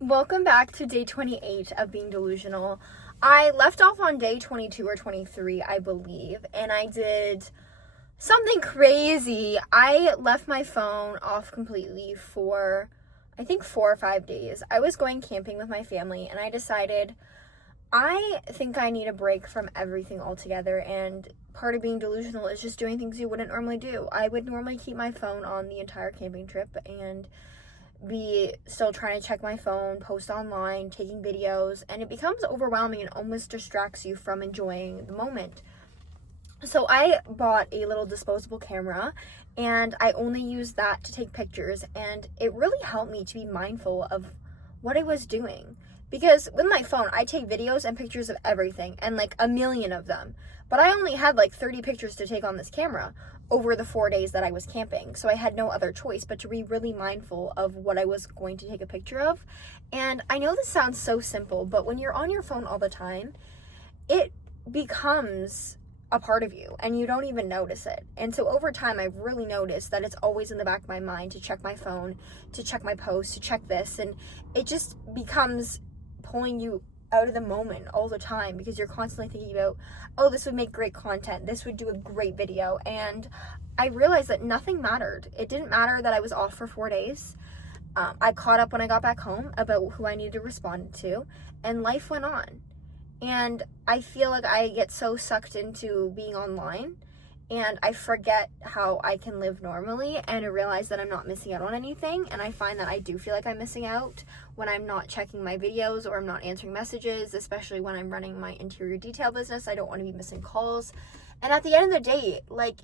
Welcome back to day 28 of being delusional. I left off on day 22 or 23, I believe, and I did something crazy. I left my phone off completely for, I think, 4 or 5 days. I was going camping with my family, and I decided I think I need a break from everything altogether, and part of being delusional is just doing things you wouldn't normally do. I would normally keep my phone on the entire camping trip and be still trying to check my phone, post online, taking videos, and it becomes overwhelming and almost distracts you from enjoying the moment. So I bought a little disposable camera and I only used that to take pictures, and it really helped me to be mindful of what I was doing. Because with my phone, I take videos and pictures of everything, and like a million of them. But I only had like 30 pictures to take on this camera over the 4 days that I was camping. So I had no other choice but to be really mindful of what I was going to take a picture of. And I know this sounds so simple, but when you're on your phone all the time, it becomes a part of you and you don't even notice it. And so over time, I've really noticed that it's always in the back of my mind to check my phone, to check my posts, to check this. And it just becomes pulling you out of the moment all the time because you're constantly thinking about, oh, this would make great content, this would do a great video. And I realized that nothing mattered. It didn't matter that I was off for 4 days. I caught up when I got back home about who I needed to respond to, and life went on. And I feel like I get so sucked into being online and I forget how I can live normally, and I realize that I'm not missing out on anything. And I find that I do feel like I'm missing out when I'm not checking my videos or I'm not answering messages, especially when I'm running my interior detail business. I don't want to be missing calls. And at the end of the day, like,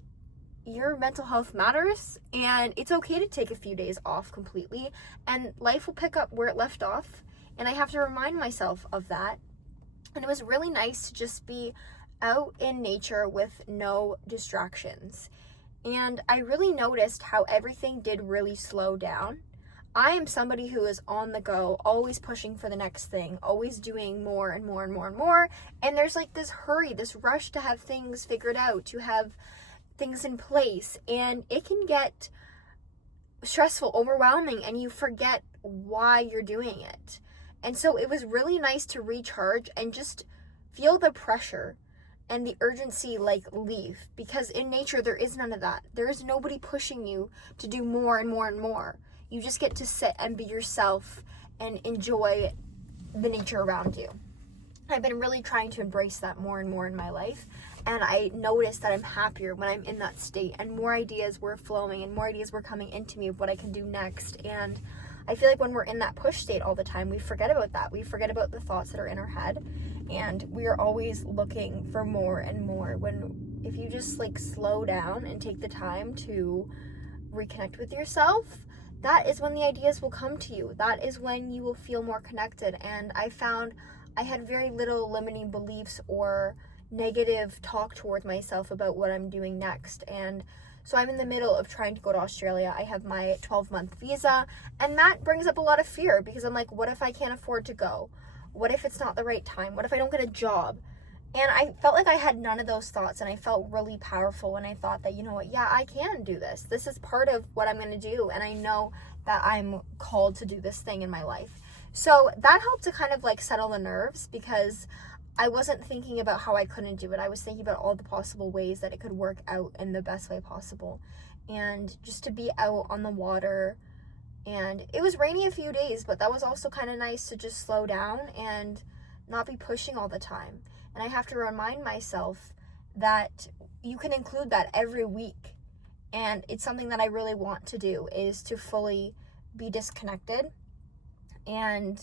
your mental health matters, and it's okay to take a few days off completely, and life will pick up where it left off. And I have to remind myself of that. And it was really nice to just be out in nature with no distractions. And I really noticed how everything did really slow down. I am somebody who is on the go, always pushing for the next thing, always doing more and more and more and more. And there's like this hurry, this rush to have things figured out, to have things in place. And it can get stressful, overwhelming, and you forget why you're doing it. And so it was really nice to recharge and just feel the pressure and the urgency like leave, because in nature there is none of that. There is nobody pushing you to do more and more and more. You just get to sit and be yourself and enjoy the nature around you. I've been really trying to embrace that more and more in my life, and I notice that I'm happier when I'm in that state, and more ideas were flowing and more ideas were coming into me of what I can do next. And I feel like when we're in that push state all the time, we forget about that. We forget about the thoughts that are in our head, and we are always looking for more and more. When if you just like slow down and take the time to reconnect with yourself, that is when the ideas will come to you. That is when you will feel more connected. And I found I had very little limiting beliefs or negative talk towards myself about what I'm doing next. And so I'm in the middle of trying to go to Australia. I have my 12-month visa, and that brings up a lot of fear because I'm like, what if I can't afford to go? What if it's not the right time? What if I don't get a job? And I felt like I had none of those thoughts, and I felt really powerful when I thought that, you know what, yeah, I can do this. This is part of what I'm going to do, and I know that I'm called to do this thing in my life. So that helped to kind of like settle the nerves, because I wasn't thinking about how I couldn't do it. I was thinking about all the possible ways that it could work out in the best way possible. And just to be out on the water, and it was rainy a few days, but that was also kind of nice to just slow down and not be pushing all the time. And I have to remind myself that you can include that every week. And it's something that I really want to do, is to fully be disconnected and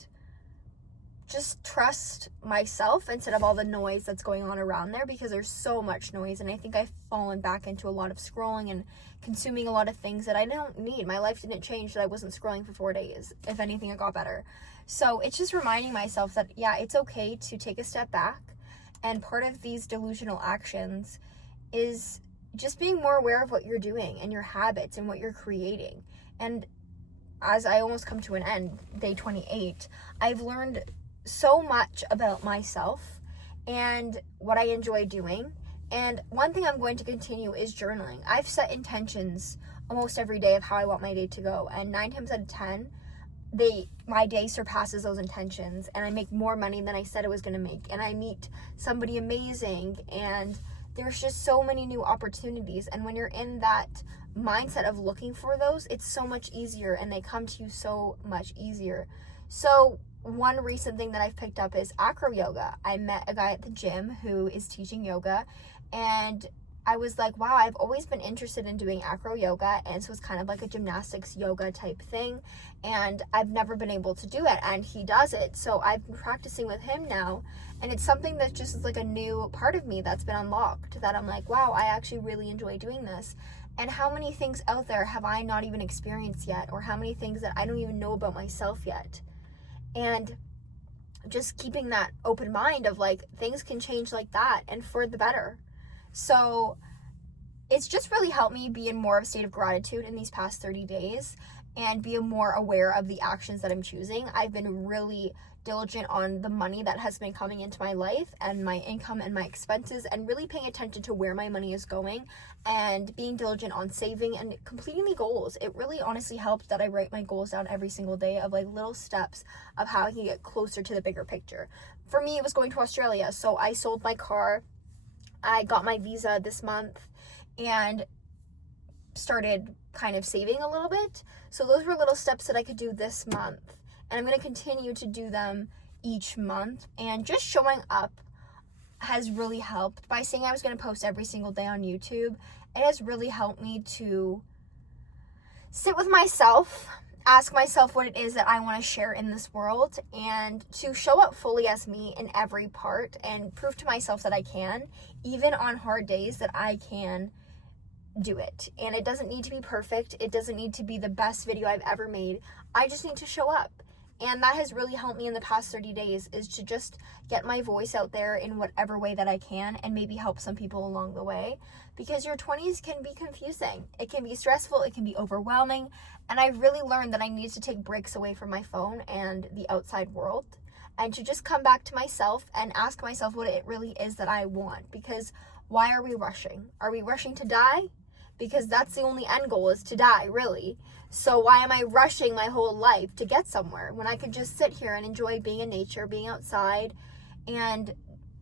just trust myself instead of all the noise that's going on around there, because there's so much noise. And I think I've fallen back into a lot of scrolling and consuming a lot of things that I don't need. My life didn't change that I wasn't scrolling for 4 days. If anything, it got better. So it's just reminding myself that, yeah, it's okay to take a step back. And part of these delusional actions is just being more aware of what you're doing and your habits and what you're creating. And as I almost come to an end, day 28, I've learned so much about myself and what I enjoy doing. And one thing I'm going to continue is journaling. I've set intentions almost every day of how I want my day to go, and 9 times out of 10 my day surpasses those intentions, and I make more money than I said I was going to make, and I meet somebody amazing, and there's just so many new opportunities. And when you're in that mindset of looking for those, it's so much easier, and they come to you so much easier. So one recent thing that I've picked up is acro yoga. I met a guy at the gym who is teaching yoga, and I was like, wow, I've always been interested in doing acro yoga, and so it's kind of like a gymnastics yoga type thing, and I've never been able to do it, and he does it. So I've been practicing with him now, and it's something that just is like a new part of me that's been unlocked, that I'm like, wow, I actually really enjoy doing this. And how many things out there have I not even experienced yet, or how many things that I don't even know about myself yet? And just keeping that open mind of like, things can change like that, and for the better. So it's just really helped me be in more of a state of gratitude in these past 30 days and be more aware of the actions that I'm choosing. I've been really diligent on the money that has been coming into my life and my income and my expenses, and really paying attention to where my money is going and being diligent on saving and completing the goals. It really honestly helps that I write my goals down every single day of like little steps of how I can get closer to the bigger picture. For me, it was going to Australia. So I sold my car. I got my visa this month and started kind of saving a little bit. So those were little steps that I could do this month. And I'm going to continue to do them each month. And just showing up has really helped. By saying I was going to post every single day on YouTube, it has really helped me to sit with myself, ask myself what it is that I want to share in this world, and to show up fully as me in every part, and prove to myself that I can, even on hard days, that I can do it. And it doesn't need to be perfect. It doesn't need to be the best video I've ever made. I just need to show up. And that has really helped me in the past 30 days, is to just get my voice out there in whatever way that I can, and maybe help some people along the way. Because your 20s can be confusing. It can be stressful. It can be overwhelming. And I really learned that I need to take breaks away from my phone and the outside world, and to just come back to myself and ask myself what it really is that I want. Because why are we rushing? Are we rushing to die? Because that's the only end goal, is to die, really. So why am I rushing my whole life to get somewhere when I could just sit here and enjoy being in nature, being outside, and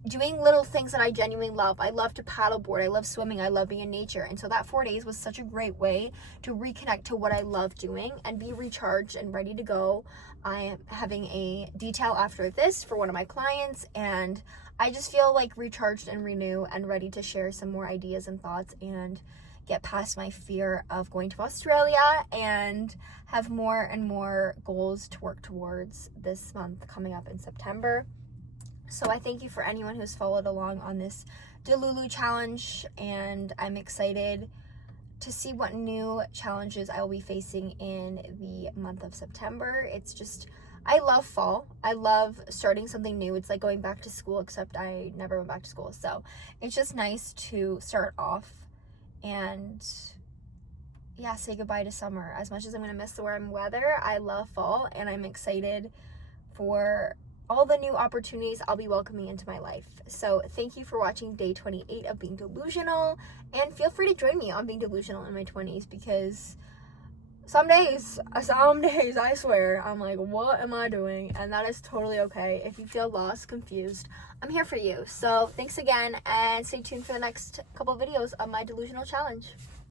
doing little things that I genuinely love. I love to paddleboard. I love swimming. I love being in nature. And so that 4 days was such a great way to reconnect to what I love doing and be recharged and ready to go. I am having a detail after this for one of my clients, and I just feel like recharged and renewed and ready to share some more ideas and thoughts and get past my fear of going to Australia, and have more and more goals to work towards this month coming up in September. So I thank you for anyone who's followed along on this Delulu challenge, and I'm excited to see what new challenges I will be facing in the month of September. It's just, I love fall. I love starting something new. It's like going back to school, except I never went back to school. So it's just nice to start off and say goodbye to summer. As much as I'm going to miss the warm weather, I love fall, and I'm excited for all the new opportunities I'll be welcoming into my life. So thank you for watching day 28 of Being Delusional, and feel free to join me on being delusional in my 20s, because some days, I swear, I'm like, what am I doing? And that is totally okay. If you feel lost, confused, I'm here for you. So thanks again, and stay tuned for the next couple of videos of my delusional challenge.